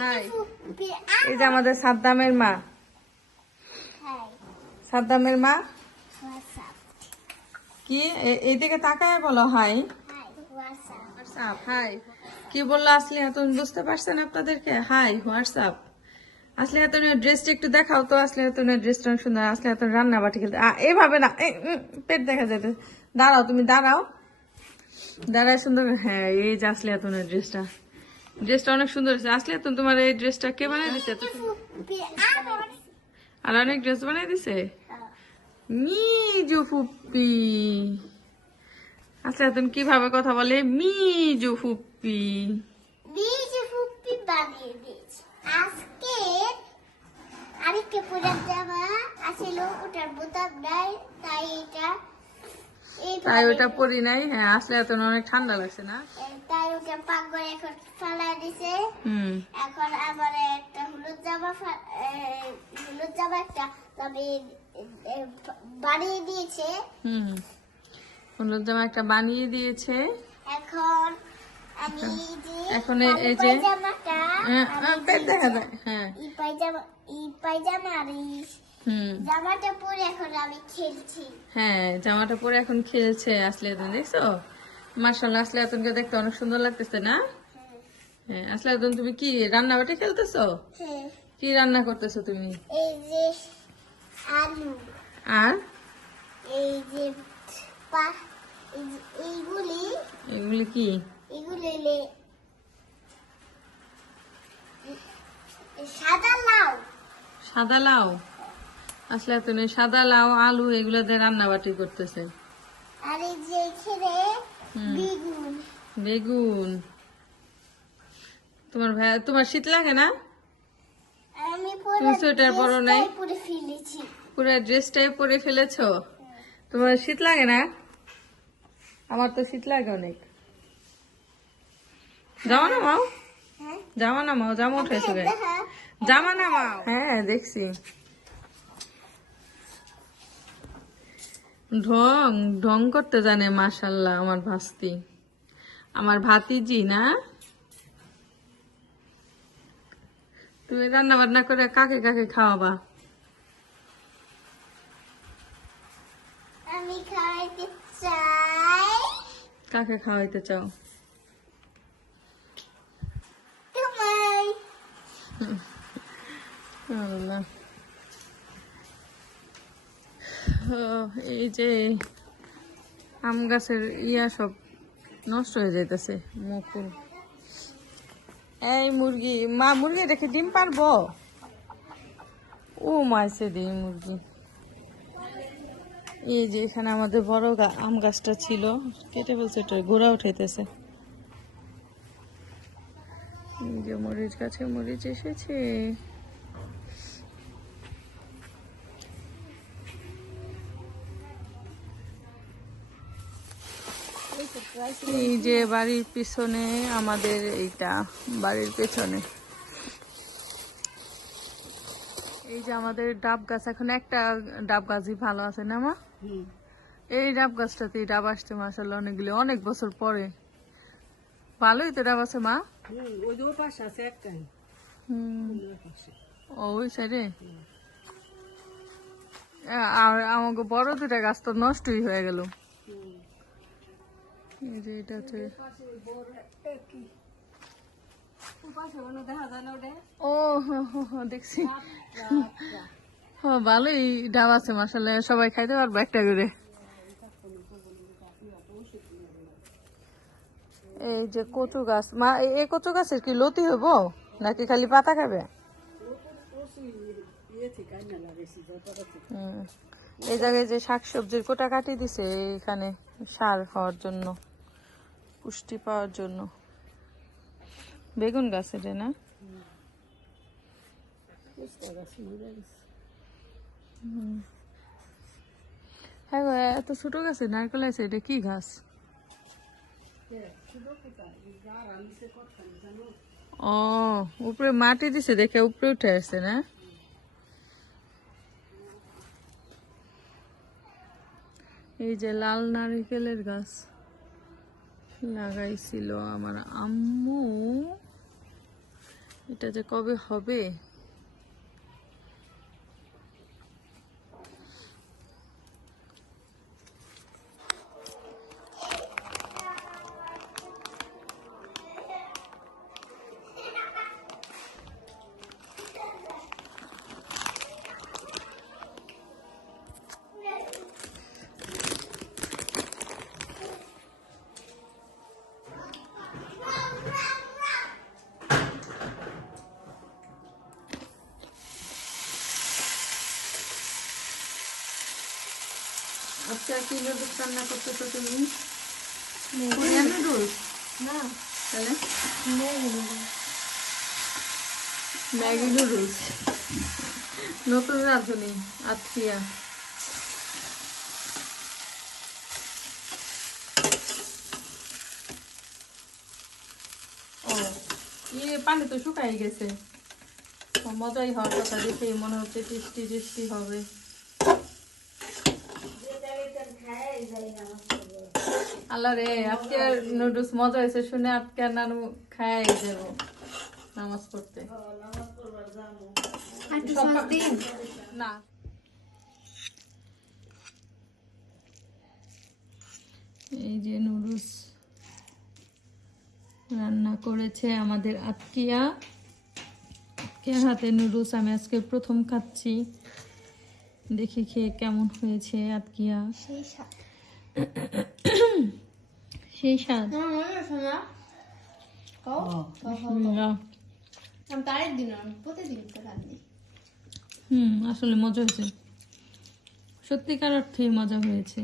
High, এই যে আমাদের সাদ্দামের মা। সাদ্দামের মা কি এইদিকে তাকায় বলো হাই। হোয়াটসঅ্যাপ হাই কি বললো আসলে তুমি বুঝতে পারছেন আপনাদেরকে? High WhatsApp. আসলে তুমি ড্রেসটা একটু দেখাও তো। আসলে তুমি ড্রেসটা অনেক সুন্দর। আসলে তুমি রান্না বাটি খেলতে এইভাবে না, পেট দেখা যেতে। দাঁড়াও, তুমি দাঁড়াও, দাঁড়ায় সুন্দর। হ্যাঁ এই যে আসলে তোমার ড্রেসটা, ড্রেসটা অনেক সুন্দর হয়েছে। আসলে তো তোমার এই ড্রেসটা কে বানিয়ে দিছে? আর অনেক ড্রেস বানিয়ে দিছে মিজু ফুপ্পি। আসলে তুমি কিভাবে কথা বলে? মিজু ফুপ্পি, মিজু ফুপ্পি বানিয়ে দিয়েছে। আজকে আরেকটা পরে জামা আসল ওটার বোতাম নাই, তাই এটা তাই ওটা পরি নাই। হ্যাঁ আসলে এখন অনেক ঠান্ডা লাগছে না, তাই ওটা পাক করে এখন ফালাই দিছে। এখন আবার একটা হলুদ জামা একটা তবে বানিয়ে দিয়েছে। হলুদ জামা একটা বানিয়ে দিয়েছে। এখন আমি এখন এই যে জামাটা পেট দেখা যায়। হ্যাঁ এই পায়জামা আর জামাটা পরে এখন আমি খেলছি। হ্যাঁ জামাটা পরে এখন খেলছে। আসলে তুমি দেখছো? মার্শাল্লাহ, আসলে এতনকে দেখতে অনেক সুন্দর লাগতেছে না? হ্যাঁ আসলে তুমি কি রান্না বাটি খেলতেছো? কি রান্না করতেছো তুমি? এই যে আলু আর এই যে এইগুলি এগুলি কি? এগুলি সাদা লাউ। সাদা লাউ। আসলে তুমি সাদা লাউ আলু এগুলো দিয়ে রান্না বাটি করতেছে। আর এই যে এখানে বেগুন। বেগুন। তোমার শীত লাগে না? আমি তুমি সোয়েটার পরো নাই? পুরো ফেলেছি। পুরো ড্রেসটাই পরে ফেলেছো? তোমার শীত লাগে না? আমার তো শীত লাগে অনেক। জামা নামাও, জামা নামাও, জামা উঠেছো গে? জামা নামাও। হ্যাঁ দেখছি। ঢং ঢং করতে জানে মাশাল্লাহ আমার ভাস্তি, আমার ভাতিজি না? তুমি রান্না বান্না করে কাকে কাকে খাওয়াবা? আমি খাইতে চাই। কাকে খাওয়াইতে চাও? তোমায়। আল্লাহ। এই যে আম গাছের সব নষ্ট হয়ে যাইতেছে, মুকুল। এই মুরগি, মা মুরগি রেখে ডিম পারবো? ও মাইছে দি মুরগি। এই যে এখানে আমাদের বড় আম গাছটা ছিল, কেটে ফেলছে, গোড়া উঠাইতেছে। এই যে মরিচ গাছে মরিচ এসেছে। এই যে বাড়ির পিছনে আমাদের, এইটা বাড়ির পেছনে এই যে আমাদের ডাব গাছ। এখন একটা ডাব গাছই ভালো আছে না মা? এই ডাব গাছটাতে ডাব আসছে মাশাআল্লাহ অনেকগুলো, অনেক বছর পরে। ভালোই তো ডাব আছে মা। ওই সাইডে। আর আমাকে বড় দুটা গাছ তো নষ্টই হয়ে গেল। এই যে এটা হচ্ছে ও দেখছি। ভালোই ডাব আছে মাশাআল্লাহ, সবাই খাইতে পারবো একটা করে। এই যে কচু গাছ মা, এই কচু গাছের কি লতি হইব নাকি খালি পাতা খাবে? এই জায়গায় যে শাকসবজির কোটা কাটি দিছে এখানে সার হওয়ার জন্য, পুষ্টি পাওয়ার জন্য। বেগুন গাছ এটা না? হ্যাঁ গো, এত ছোট গাছে নারকেল আছে, এটা কি গাছ? ও উপরে মাটি দিছে দেখে উপরে উঠে আসছে না? এই যে লাল নারকেলের গাছ লাগাইছিল আমার আম্মু এটা যে কবে হবে। আচ্ছা, কি নুডলস রান্না করতেছো তুমি? কোরিয়ান নুডলস না, তাহলে ম্যাগি ম্যাগি নুডলস, নতুন রাঁধুনি আত্মীয়া। ও পানি তো শুকাই গেছে, মজাই হওয়ার কথা, দেখেই মনে হচ্ছে টেস্টি টেস্টি হবে। আল্লাহ রে, আজকে নুডলস মজা হয়েছে শুনে আজকে আর নানু খাই যাবো নামাজ পড়তে। না, এই যে নুডলস রান্না করেছে আমাদের আত্মীয়া। আত্মীয়ার হাতে নুডলস আমি আজকে প্রথম খাচ্ছি, দেখি খেয়ে কেমন হয়েছে। আত্মীয়া সেই স্বাদ। সেই স্বাদ। বিসমিল্লাহ। আসলে মজা হয়েছে, সত্যিকার অর্থেই মজা হয়েছে।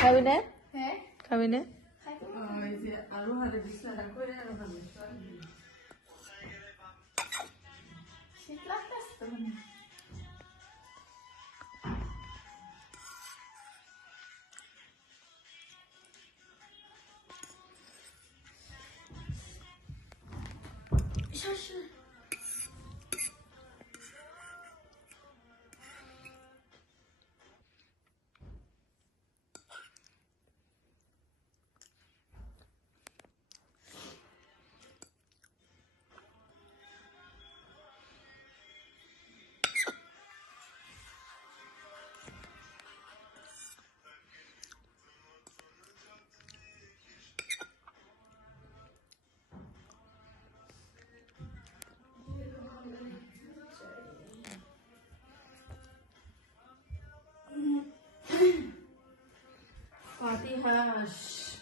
খাবি না? খাবি না?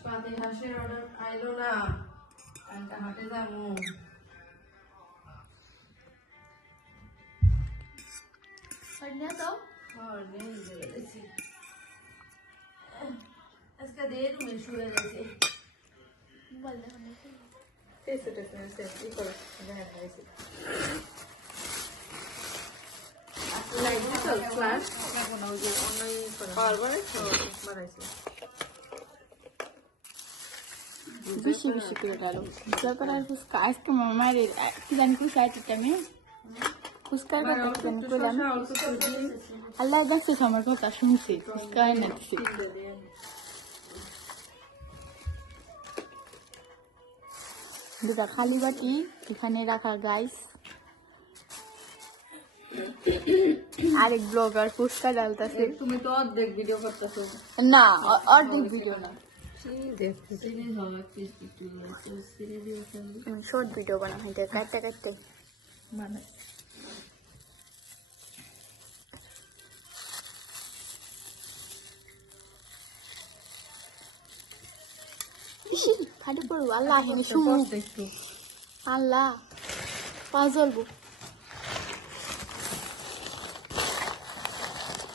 পাতিহাঁসের অর্ডার আইলো না, একটা হাটে যাবো। আজকে দিয়ে রুমে শুয়ে গেছে। বেশি বেশি করে ডালো তারপর আর ফুচকা আজকে মামার কি জানি ফুচকা আইতে আমি ফুচকার কথা কি জানি কইলাম আল্লাহ দেখছে আমার কথা শুনছি ফুচকা হয় না দিছি দুটা খালি বাটি এখানে রাখা গাইস আরেক ব্লগার ফুচকা ডালতাছে তুমি তো অর্ধেক ভিডিও করতেছো না অর্ধেক ভিডিও না শর্ট ভিডিও বানাই এটা কাটতে কাটতে মানে খালি পড়বো আল্লাহ হেনে শুমু একটু আল্লাহ পা জ্বলবো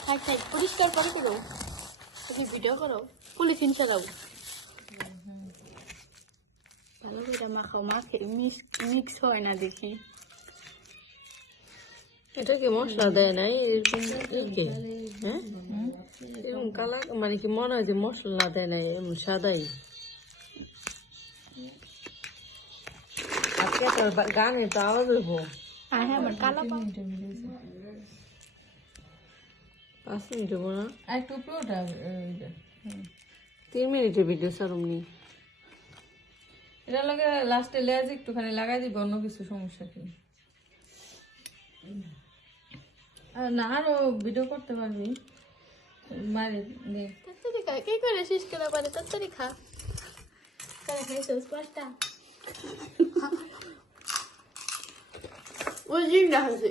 সাইড সাইড পরিষ্কার করে করো তুমি ভিডিও করো পলিথিন চালাবো ভালো করে মাখাও মাখে মিক্স হয় না দেখি এটা কি মশলা দেয় নাই এরকম ইকে হ্যাঁ এরকম কালার মানে কি মনে হয় যে মশলা দেয় নাই এমন সাদাই আজকে তোর গানে তো আওয়াজ হইব হ্যাঁ আমার কালা পা 5 মিনিট হবো না একটু পুরোটা 3 মিনিটের ভিডিও সারমনি। এটা লাগে লাস্টে লেজ একটুখানি লাগাই দিব, অন্য কিছু সমস্যা কি? আর না আরো ভিডিও করতে পারবি মারে দে। তাড়াতাড়ি খা, কি করে শেষ করে পারে? তাড়াতাড়ি খা। তারা খাইছিস পাঁচটা? ওই জিম না হয়েছে।